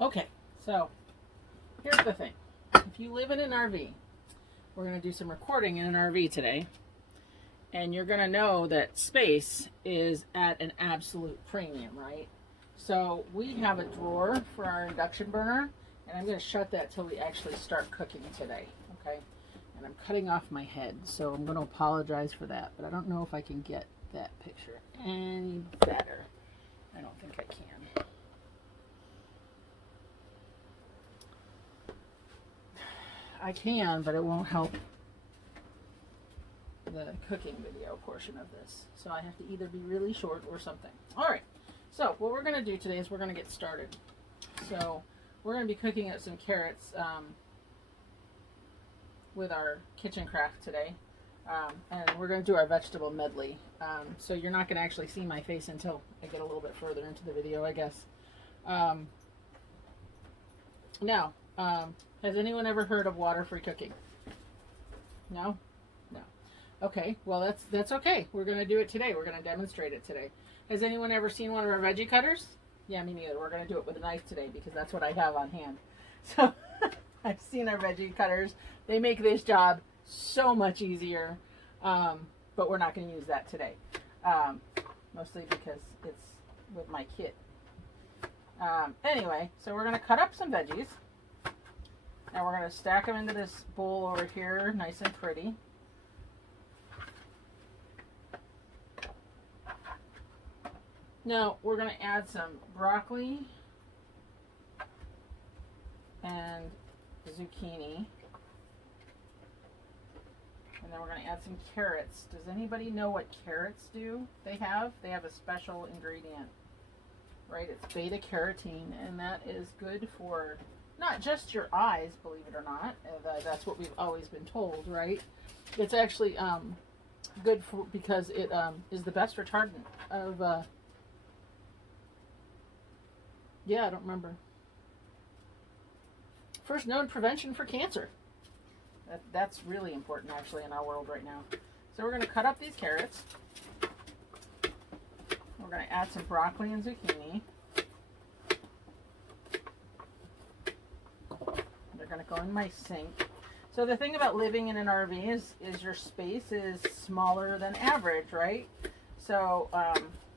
Okay, so here's the thing. If you live in an RV, we're going to do some recording in an RV today, and you're going to know that space is at an absolute premium, right? So we have a drawer for our induction burner, and I'm going to shut that till we actually start cooking today, okay? And I'm cutting off my head, so I'm going to apologize for that, but I don't know if I can get that picture any better. I don't think I can. I can, but it won't help the cooking video portion of this. So I have to either be really short or something. All right. So what we're going to do today is we're going to get started. So we're going to be cooking up some carrots with our kitchen craft today. And we're going to do our vegetable medley. So you're not going to actually see my face until I get a little bit further into the video, I guess. Now, has anyone ever heard of water-free cooking? No? No. Okay, well that's okay. We're going to do it today. We're going to demonstrate it today. Has anyone ever seen one of our veggie cutters? Yeah, me neither. We're going to do it with a knife today because that's what I have on hand. So I've seen our veggie cutters. They make this job so much easier, but we're not going to use that today. Mostly because it's with my kit. Anyway, so we're going to cut up some veggies. Now we're going to stack them into this bowl over here, nice and pretty. Now we're going to add some broccoli and zucchini. And then we're going to add some carrots. Does anybody know what carrots do? They have a special ingredient, right? It's beta carotene, and that is good for not just your eyes, believe it or not. That's what we've always been told, right? It's actually good for because it is the best retardant of. Yeah, I don't remember. First known prevention for cancer. That's really important, actually, in our world right now. So we're going to cut up these carrots. We're going to add some broccoli and zucchini. They're going to go in my sink. So the thing about living in an RV is your space is smaller than average, right? So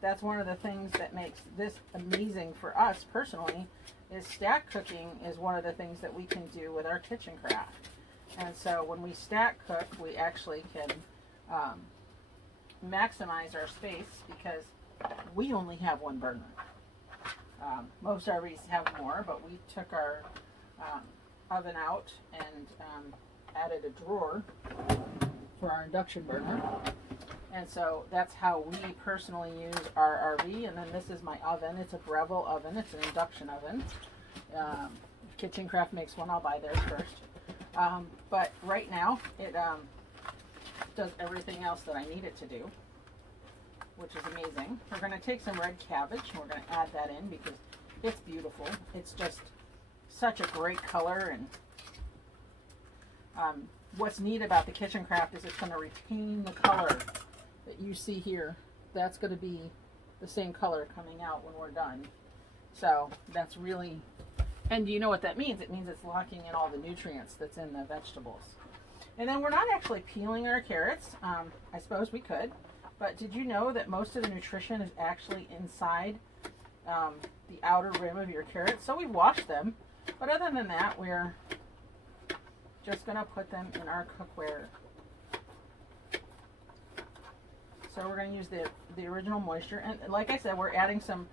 that's one of the things that makes this amazing for us personally, is stack cooking is one of the things that we can do with our kitchen craft. And so when we stack cook, we actually can maximize our space because we only have one burner. Most RVs have more, but we took our oven out and added a drawer for our induction burner. And so that's how we personally use our RV. And then this is my oven. It's a Breville oven. It's an induction oven. If Kitchen Craft makes one, I'll buy theirs first. But right now, it does everything else that I need it to do, which is amazing. We're going to take some red cabbage and we're going to add that in because it's beautiful. It's just such a great color. And what's neat about the Kitchen Craft is it's going to retain the color that you see here. That's going to be the same color coming out when we're done. So that's really, and do you know what that means? It means it's locking in all the nutrients that's in the vegetables. And then we're not actually peeling our carrots. I suppose we could, but did you know that most of the nutrition is actually inside the outer rim of your carrots? So we've washed them, but other than that, we're just going to put them in our cookware. So we're going to use the original moisture. And like I said, we're adding some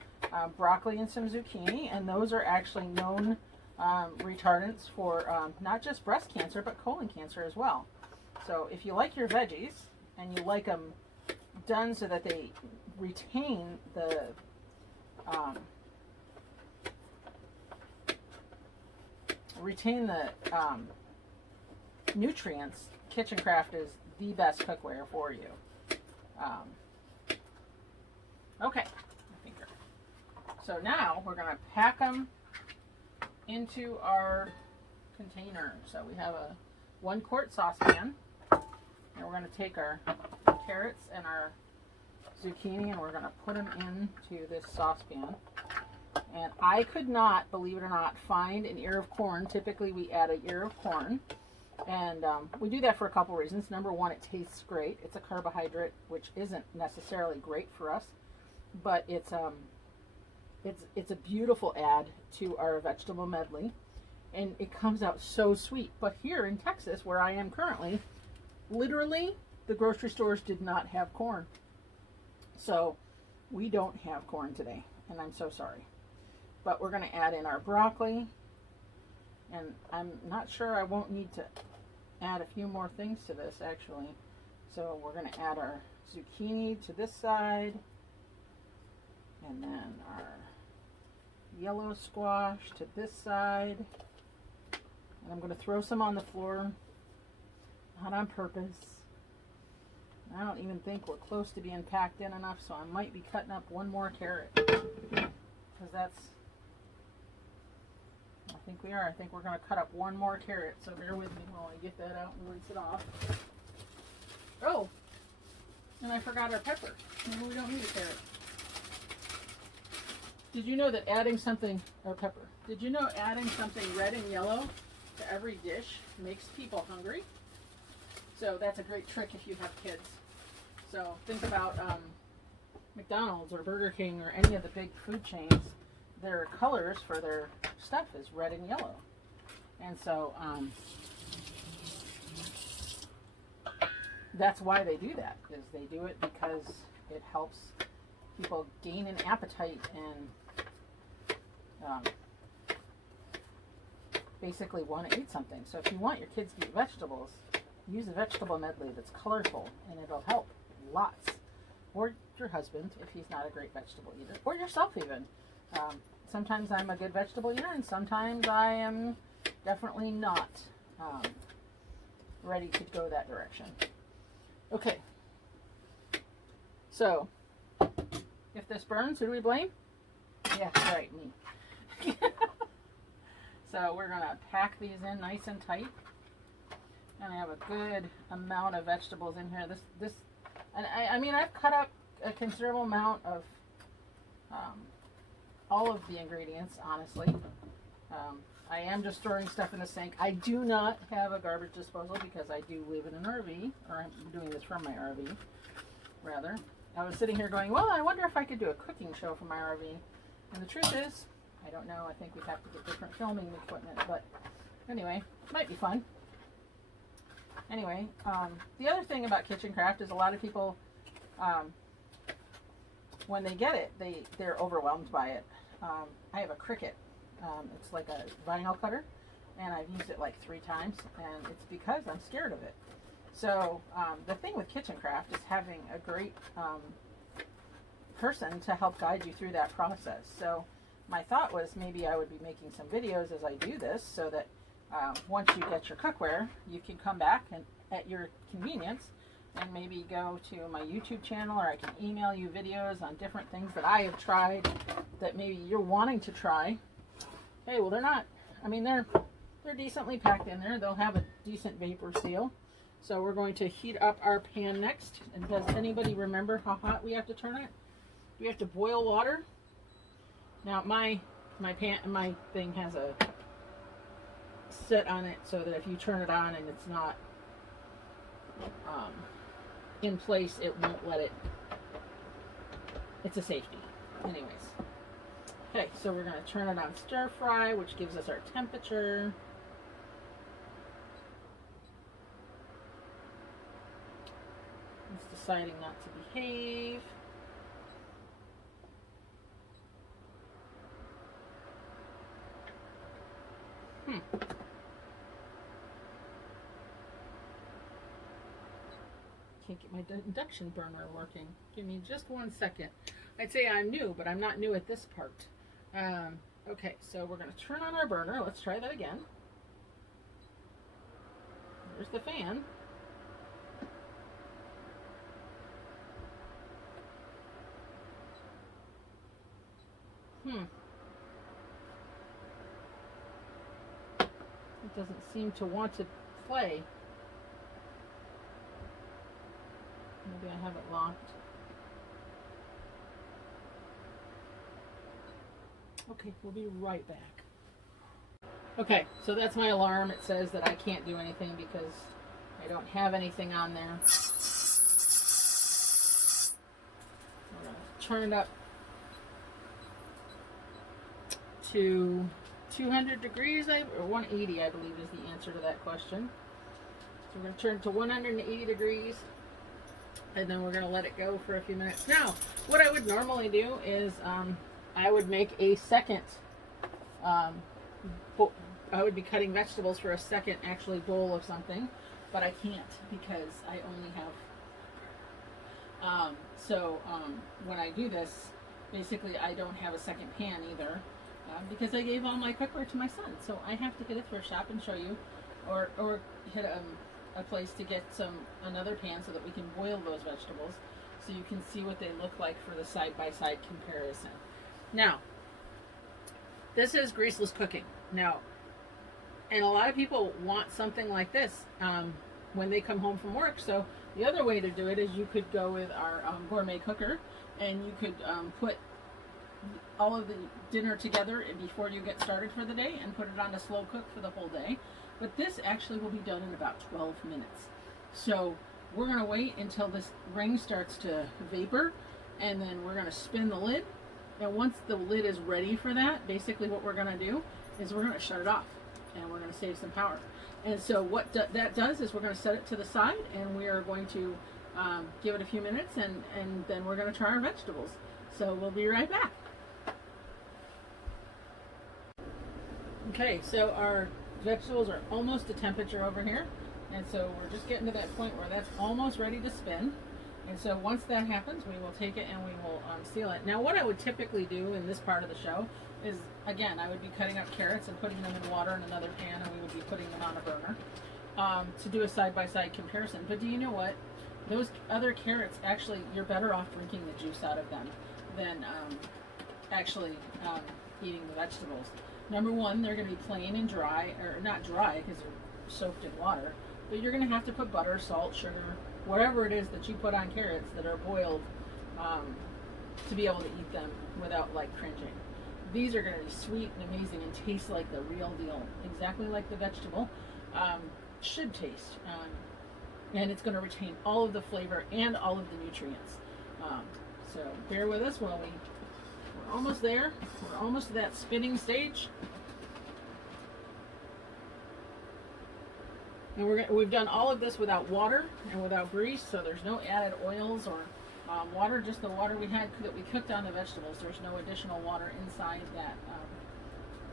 broccoli and some zucchini. And those are actually known retardants for not just breast cancer, but colon cancer as well. So if you like your veggies and you like them done so that they retain the nutrients, Kitchen Craft is the best cookware for you. Okay, so now we're going to pack them into our container. So we have a 1 quart saucepan, and we're going to take our carrots and our zucchini and we're going to put them into this saucepan. And I could not, believe it or not, find an ear of corn. Typically we add an ear of corn. And we do that for a couple reasons. Number one, it tastes great. It's a carbohydrate, which isn't necessarily great for us, but it's a beautiful add to our vegetable medley, and it comes out so sweet. But here in Texas, where I am currently, literally the grocery stores did not have corn, so we don't have corn today, and I'm so sorry. But we're going to add in our broccoli, and I'm not sure, I won't need to add a few more things to this actually. So we're going to add our zucchini to this side, and then our yellow squash to this side. And I'm going to throw some on the floor, not on purpose. I don't even think we're close to being packed in enough, so I might be cutting up one more carrot, because that's, I think we are. I think we're going to cut up one more carrot, so bear with me while I get that out and rinse it off. Oh, and I forgot our pepper. Maybe we don't need a carrot. Did you know that adding something, or pepper, did you know adding something red and yellow to every dish makes people hungry? So that's a great trick if you have kids. So think about McDonald's or Burger King or any of the big food chains. Their colors for their stuff is red and yellow. And so that's why they do that, is they do it because it helps people gain an appetite and basically want to eat something. So if you want your kids to eat vegetables, use a vegetable medley that's colorful, and it'll help lots. Or your husband, if he's not a great vegetable eater, or yourself even. Sometimes I'm a good vegetable eater, and sometimes I am definitely not ready to go that direction. Okay. So, if this burns, who do we blame? Yeah, right, me. So we're going to pack these in nice and tight. And I have a good amount of vegetables in here. And I mean, I've cut up a considerable amount of all of the ingredients, honestly. I am just storing stuff in the sink. I do not have a garbage disposal because I do live in an RV, or I'm doing this from my RV, rather. I was sitting here going, well, I wonder if I could do a cooking show from my RV. And the truth is, I don't know. I think we'd have to get different filming equipment, but anyway, it might be fun. Anyway, the other thing about Kitchen Craft is a lot of people, when they get it, they're overwhelmed by it. I have a Cricut. It's like a vinyl cutter, and I've used it like 3 times, and it's because I'm scared of it. So the thing with Kitchen Craft is having a great person to help guide you through that process. So my thought was maybe I would be making some videos as I do this, so that once you get your cookware, you can come back and at your convenience and maybe go to my YouTube channel, or I can email you videos on different things that I have tried that maybe you're wanting to try. Hey, well, they're not, I mean, they're decently packed in there. They'll have a decent vapor seal. So we're going to heat up our pan next. And does anybody remember how hot we have to turn it? Do we have to boil water? Now my thing has a set on it so that if you turn it on and it's not in place, it won't let it. It's a safety. Anyways. Okay, so we're going to turn it on stir fry, which gives us our temperature. It's deciding not to behave. Can't get my induction burner working. Give me just 1 second. I'd say I'm new, but I'm not new at this part. Okay, so we're going to turn on our burner. Let's try that again. There's the fan. It doesn't seem to want to play. Maybe I have it locked. Okay, we'll be right back. Okay, so that's my alarm. It says that I can't do anything because I don't have anything on there. We're going to turn it up to 200 degrees, or 180, I believe is the answer to that question. So we're going to turn it to 180 degrees, and then we're going to let it go for a few minutes. Now, what I would normally do is I would make a second, I would be cutting vegetables for a second actually bowl of something, but I can't because I only have, when I do this, basically I don't have a second pan either, because I gave all my cookware to my son. So I have to hit a thrift shop and show you, or hit a place to get another pan so that we can boil those vegetables, so you can see what they look like for the side-by-side comparison. Now, this is greaseless cooking. Now, and a lot of people want something like this when they come home from work. So the other way to do it is you could go with our gourmet cooker, and you could put all of the dinner together before you get started for the day and put it on a slow cook for the whole day. But this actually will be done in about 12 minutes. So we're going to wait until this ring starts to vapor, and then we're going to spin the lid. And once the lid is ready for that, basically what we're going to do is we're going to shut it off, and we're going to save some power. And so what that does is we're going to set it to the side, and we are going to give it a few minutes, and then we're going to try our vegetables. So we'll be right back. Okay, so our vegetables are almost to temperature over here, and so we're just getting to that point where that's almost ready to spin. And so once that happens, we will take it and we will seal it. Now, what I would typically do in this part of the show is, again, I would be cutting up carrots and putting them in water in another pan, and we would be putting them on a burner to do a side-by-side comparison. But do you know what? Those other carrots, actually, you're better off drinking the juice out of them than actually eating the vegetables. Number one, they're going to be plain and dry, or not dry because they're soaked in water, but you're going to have to put butter, salt, sugar, whatever it is that you put on carrots that are boiled to be able to eat them without like cringing. These are going to be sweet and amazing and taste like the real deal, exactly like the vegetable should taste. And it's going to retain all of the flavor and all of the nutrients. So bear with us while we're almost there. We're almost to that spinning stage. And we've done all of this without water and without grease, so there's no added oils or water, just the water we had that we cooked on the vegetables. There's no additional water inside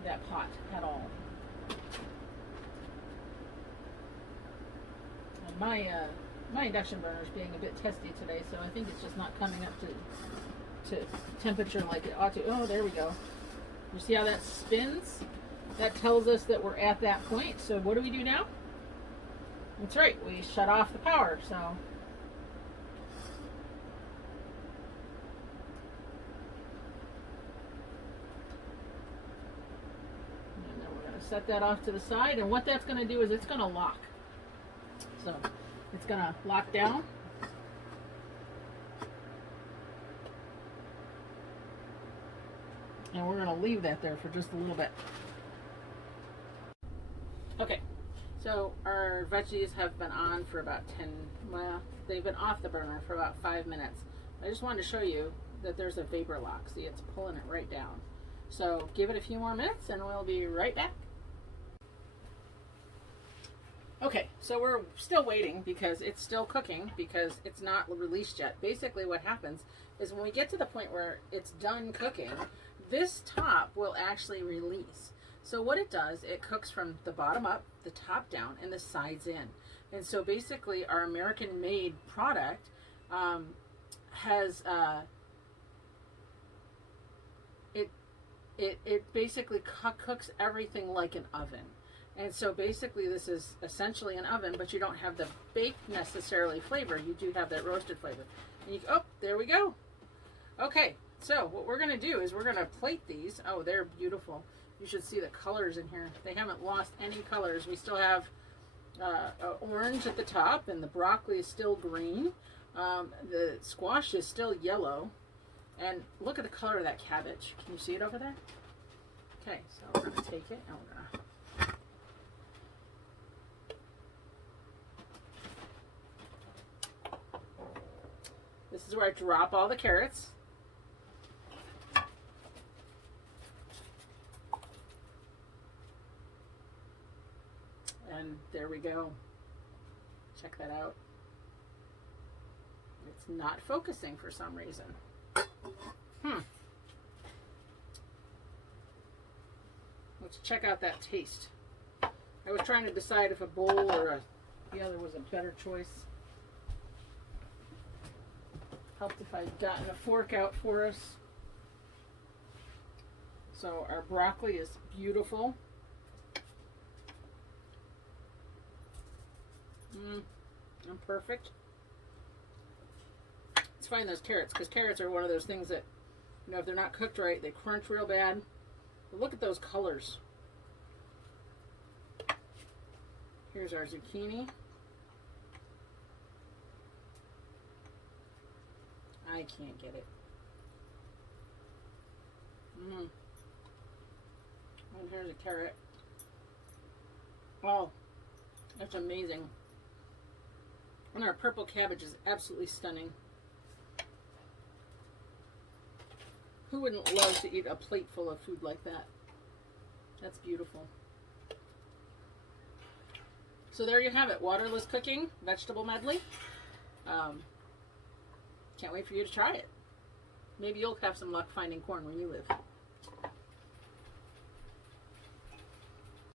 that pot at all. And my induction burner is being a bit testy today, so I think it's just not coming up to temperature like it ought to. Oh, there we go. You see how that spins? That tells us that we're at that point. So what do we do now? That's right, we shut off the power, so. And then we're going to set that off to the side, and what that's going to do is it's going to lock. So it's going to lock down. And we're going to leave that there for just a little bit. Okay. So our veggies have been on for about they've been off the burner for about 5 minutes. I just wanted to show you that there's a vapor lock. See, it's pulling it right down. So give it a few more minutes and we'll be right back. Okay, so we're still waiting because it's still cooking because it's not released yet. Basically what happens is when we get to the point where it's done cooking, this top will actually release. So what it does, it cooks from the bottom up, the top down, and the sides in. And so basically our American-made product has, it basically cooks everything like an oven. And so basically this is essentially an oven, but you don't have the baked necessarily flavor. You do have that roasted flavor. And oh, there we go. Okay, so what we're going to do is we're going to plate these. Oh, they're beautiful. You should see the colors in here. They haven't lost any colors. We still have orange at the top, and the broccoli is still green. The squash is still yellow. And look at the color of that cabbage. Can you see it over there? Okay, so we're going to take it and we're going to this is where I drop all the carrots. And there we go. Check that out. It's not focusing for some reason. Let's check out that taste. I was trying to decide if a bowl or the other was a better choice. Helped if I'd gotten a fork out for us. So our broccoli is beautiful. I'm perfect. Let's find those carrots, because carrots are one of those things that, you know, if they're not cooked right, they crunch real bad. But look at those colors. Here's our zucchini. I can't get it. And here's a carrot. Oh, that's amazing. And our purple cabbage is absolutely stunning. Who wouldn't love to eat a plate full of food like that? That's beautiful. So there you have it. Waterless cooking, vegetable medley. Can't wait for you to try it. Maybe you'll have some luck finding corn where you live.